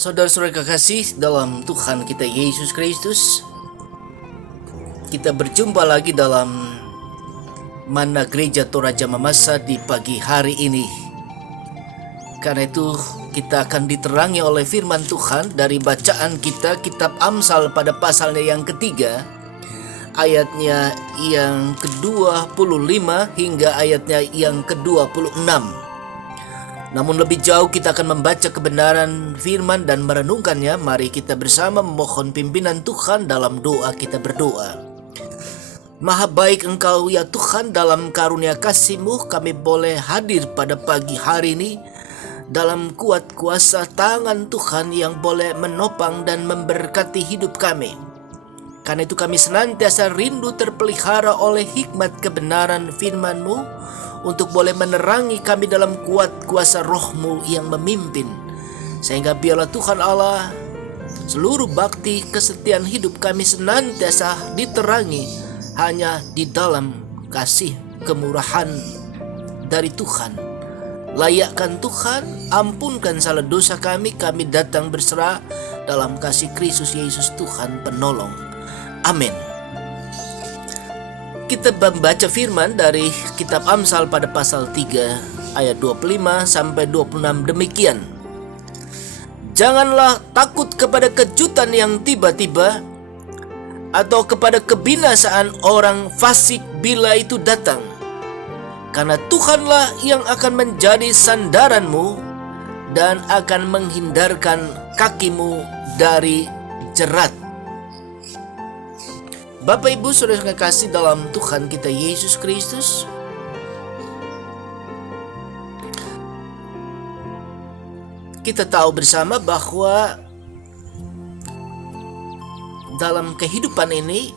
Saudara-saudara kekasih dalam Tuhan kita Yesus Kristus, kita berjumpa lagi dalam Mana Gereja Toraja Mamasa di pagi hari ini. Karena itu kita akan diterangi oleh firman Tuhan dari bacaan kita kitab Amsal pada pasalnya yang ketiga, ayatnya yang ke-25 hingga ayatnya yang ke-26. Namun lebih jauh kita akan membaca kebenaran firman dan merenungkannya. Mari kita bersama memohon pimpinan Tuhan dalam doa. Kita berdoa. Maha baik Engkau ya Tuhan, dalam karunia kasih-Mu kami boleh hadir pada pagi hari ini dalam kuat kuasa tangan Tuhan yang boleh menopang dan memberkati hidup kami. Karena itu kami senantiasa rindu terpelihara oleh hikmat kebenaran firman-Mu untuk boleh menerangi kami dalam kuat kuasa roh-Mu yang memimpin. Sehingga biarlah Tuhan Allah, seluruh bakti kesetiaan hidup kami senantiasa diterangi hanya di dalam kasih kemurahan dari Tuhan. Layakkan Tuhan, ampunkan salah dosa kami datang berserah dalam kasih Kristus Yesus Tuhan penolong. Amin. Kita membaca firman dari kitab Amsal pada pasal 3 ayat 25 sampai 26 demikian. Janganlah takut kepada kejutan yang tiba-tiba atau kepada kebinasaan orang fasik bila itu datang. Karena Tuhanlah yang akan menjadi sandaranmu dan akan menghindarkan kakimu dari jerat. Bapak Ibu Saudara kekasih dalam Tuhan kita Yesus Kristus, kita tahu bersama bahwa dalam kehidupan ini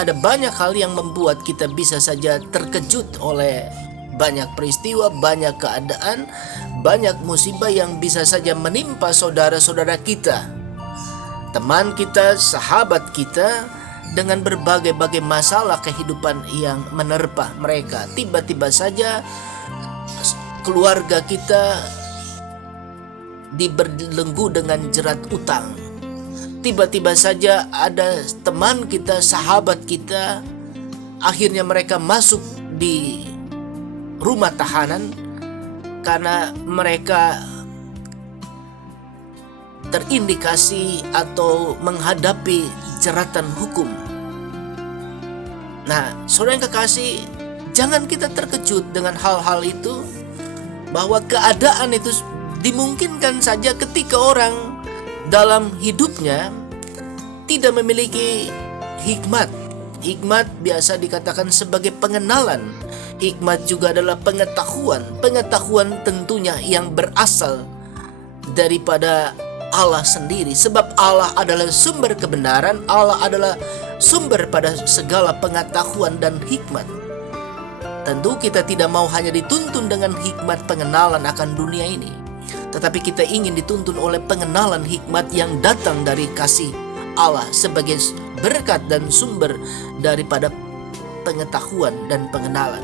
ada banyak hal yang membuat kita bisa saja terkejut oleh banyak peristiwa, banyak keadaan, banyak musibah yang bisa saja menimpa saudara-saudara kita, teman kita, sahabat kita, dengan berbagai-bagai masalah kehidupan yang menerpa mereka. Tiba-tiba saja keluarga kita dibelenggu dengan jerat utang. Tiba-tiba saja ada teman kita, sahabat kita, akhirnya mereka masuk di rumah tahanan karena mereka terindikasi atau menghadapi jeratan hukum. Nah, saudara yang kekasih, jangan kita terkejut dengan hal-hal itu, bahwa keadaan itu dimungkinkan saja ketika orang dalam hidupnya tidak memiliki hikmat. Hikmat biasa dikatakan sebagai pengenalan. Hikmat juga adalah pengetahuan. Pengetahuan tentunya yang berasal daripada Allah sendiri. Sebab Allah adalah sumber kebenaran. Allah adalah sumber pada segala pengetahuan dan hikmat. Tentu kita tidak mau hanya dituntun dengan hikmat pengenalan akan dunia ini, tetapi kita ingin dituntun oleh pengenalan hikmat yang datang dari kasih Allah sebagai berkat dan sumber daripada pengetahuan dan pengenalan.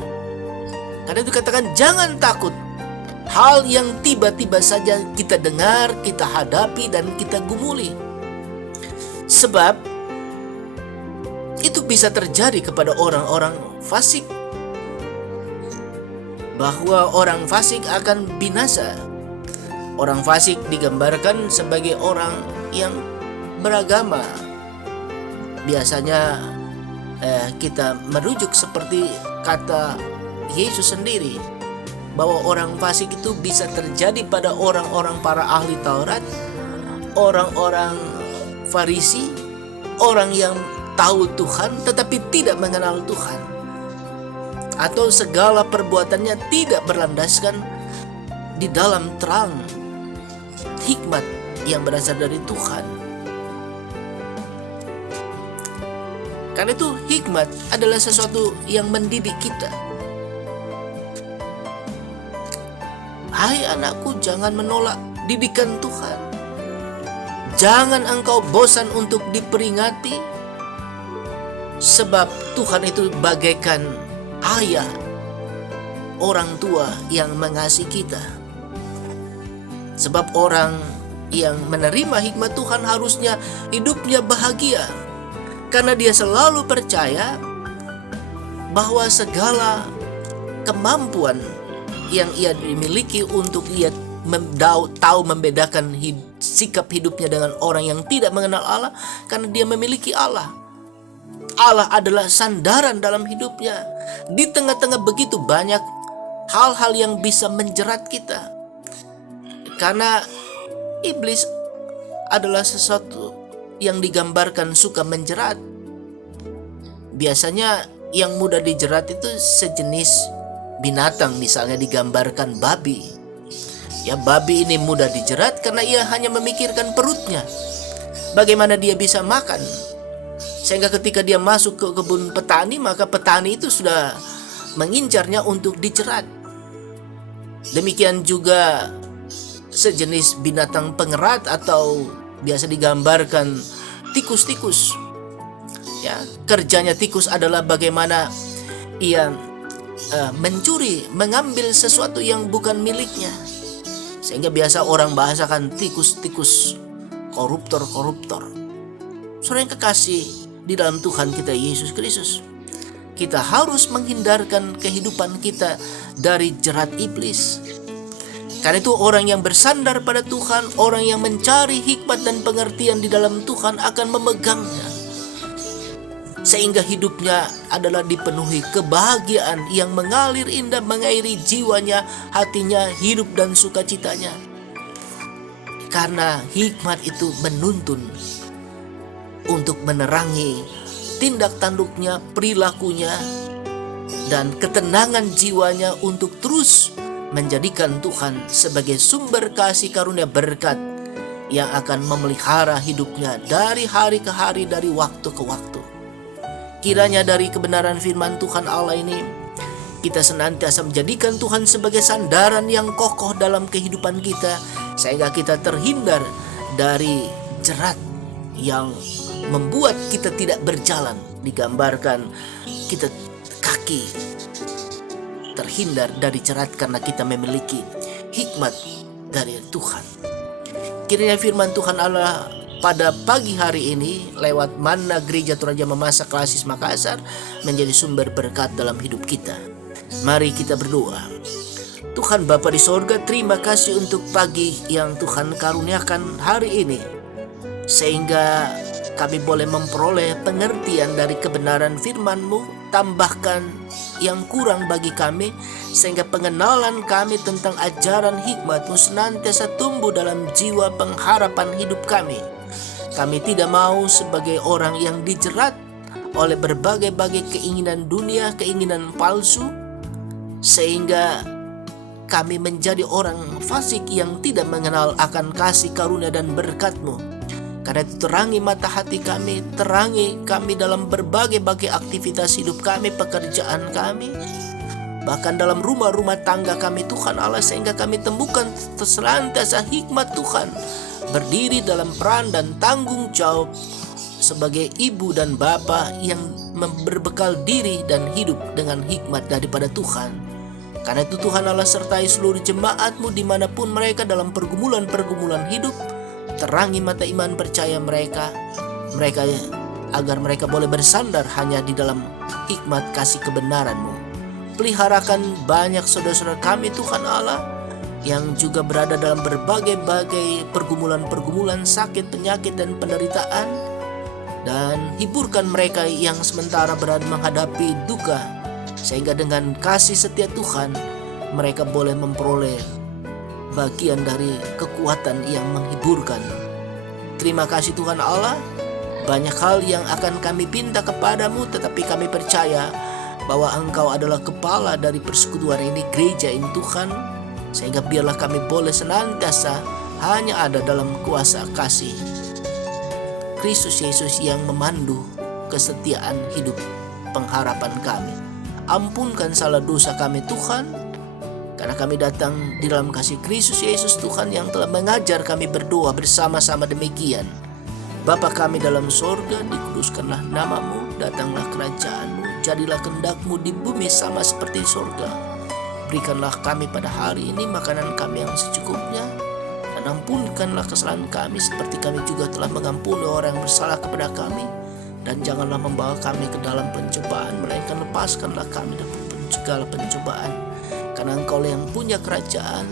Karena itu katakan jangan takut hal yang tiba-tiba saja kita dengar, kita hadapi dan kita gumuli. Sebab itu bisa terjadi kepada orang-orang fasik, bahwa orang fasik akan binasa. Orang fasik digambarkan sebagai orang yang beragama. Biasanya kita merujuk seperti kata Yesus sendiri, bahwa orang fasik itu bisa terjadi pada orang-orang para ahli Taurat, orang-orang Farisi, orang yang tahu Tuhan tetapi tidak mengenal Tuhan, atau segala perbuatannya tidak berlandaskan di dalam terang hikmat yang berasal dari Tuhan. Karena itu hikmat adalah sesuatu yang mendidik kita. Hai anakku, jangan menolak didikan Tuhan. Jangan engkau bosan untuk diperingati, sebab Tuhan itu bagaikan ayah, orang tua yang mengasihi kita. Sebab orang yang menerima hikmat Tuhan harusnya hidupnya bahagia, karena dia selalu percaya bahwa segala kemampuan yang ia miliki untuk ia tahu membedakan sikap hidupnya dengan orang yang tidak mengenal Allah, karena dia memiliki Allah. Allah adalah sandaran dalam hidupnya. Di tengah-tengah begitu banyak hal-hal yang bisa menjerat kita, karena iblis adalah sesuatu yang digambarkan suka menjerat. Biasanya yang mudah dijerat itu sejenis binatang, misalnya digambarkan babi. Ya, babi ini mudah dijerat karena ia hanya memikirkan perutnya. Bagaimana dia bisa makan? Sehingga ketika dia masuk ke kebun petani, maka petani itu sudah mengincarnya untuk dijerat. Demikian juga sejenis binatang pengerat atau biasa digambarkan tikus-tikus. Ya, kerjanya tikus adalah bagaimana ia mencuri, mengambil sesuatu yang bukan miliknya. Sehingga biasa orang bahasakan tikus-tikus, koruptor. Saudara yang kekasih di dalam Tuhan kita Yesus Kristus, kita harus menghindarkan kehidupan kita dari jerat iblis. Karena itu orang yang bersandar pada Tuhan, orang yang mencari hikmat dan pengertian di dalam Tuhan akan memegangnya, sehingga hidupnya adalah dipenuhi kebahagiaan yang mengalir indah, mengairi jiwanya, hatinya, hidup dan sukacitanya. Karena hikmat itu menuntun untuk menerangi tindak tanduknya, perilakunya, dan ketenangan jiwanya untuk terus menjadikan Tuhan sebagai sumber kasih karunia berkat yang akan memelihara hidupnya dari hari ke hari, dari waktu ke waktu. Kiranya dari kebenaran firman Tuhan Allah ini, kita senantiasa menjadikan Tuhan sebagai sandaran yang kokoh dalam kehidupan kita, sehingga kita terhindar dari jerat yang membuat kita tidak berjalan. Digambarkan kita kaki terhindar dari jerat karena kita memiliki hikmat dari Tuhan. Kiranya firman Tuhan Allah pada pagi hari ini lewat Manna Gereja Toraja Mamasa Klasis Makassar menjadi sumber berkat dalam hidup kita. Mari kita berdoa. Tuhan Bapa di sorga, terima kasih untuk pagi yang Tuhan karuniakan hari ini, sehingga kami boleh memperoleh pengertian dari kebenaran firman-Mu. Tambahkan yang kurang bagi kami, sehingga pengenalan kami tentang ajaran hikmat-Mu senantiasa tumbuh dalam jiwa pengharapan hidup kami. Kami tidak mau sebagai orang yang dijerat oleh berbagai-bagai keinginan dunia, keinginan palsu, sehingga kami menjadi orang fasik yang tidak mengenal akan kasih karunia dan berkat-Mu. Karena itu terangi mata hati kami, terangi kami dalam berbagai-bagai aktivitas hidup kami, pekerjaan kami, bahkan dalam rumah-rumah tangga kami Tuhan Allah, sehingga kami temukan senantiasa hikmat Tuhan berdiri dalam peran dan tanggung jawab sebagai ibu dan bapa yang berbekal diri dan hidup dengan hikmat daripada Tuhan. Karena itu Tuhan Allah sertai seluruh jemaat-Mu dimanapun mereka dalam pergumulan-pergumulan hidup. Terangi mata iman percaya mereka agar mereka boleh bersandar hanya di dalam hikmat kasih kebenaran-Mu. Peliharakan banyak saudara-saudara kami Tuhan Allah yang juga berada dalam berbagai-bagai pergumulan-pergumulan, sakit, penyakit, dan penderitaan. Dan hiburkan mereka yang sementara berada menghadapi duka, sehingga dengan kasih setia Tuhan mereka boleh memperoleh bagian dari kekuatan yang menghiburkan. Terima kasih Tuhan Allah. Banyak hal yang akan kami pinta kepadamu, tetapi kami percaya bahwa Engkau adalah kepala dari persekutuan ini, gereja ini Tuhan. Sehingga biarlah kami boleh senantiasa hanya ada dalam kuasa kasih Kristus Yesus yang memandu kesetiaan hidup pengharapan kami. Ampunkan salah dosa kami Tuhan, karena kami datang di dalam kasih Kristus Yesus Tuhan yang telah mengajar kami berdoa bersama-sama demikian. Bapa kami dalam sorga, dikuduskanlah nama-Mu, datanglah kerajaan-Mu, jadilah kehendak-Mu di bumi sama seperti sorga. Berikanlah kami pada hari ini makanan kami yang secukupnya, Dan ampunkanlah kesalahan kami seperti kami juga telah mengampuni orang yang bersalah kepada kami. Dan janganlah membawa kami ke dalam pencobaan, melainkan lepaskanlah kami dari segala pencobaan. Karena Engkau yang punya kerajaan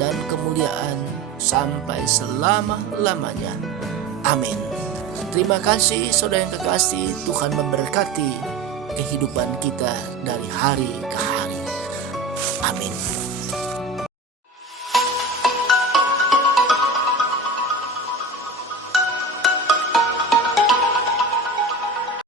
dan kemuliaan sampai selama-lamanya. Amin. Terima kasih saudara yang kekasih, Tuhan memberkati kehidupan kita dari hari ke hari. Amin.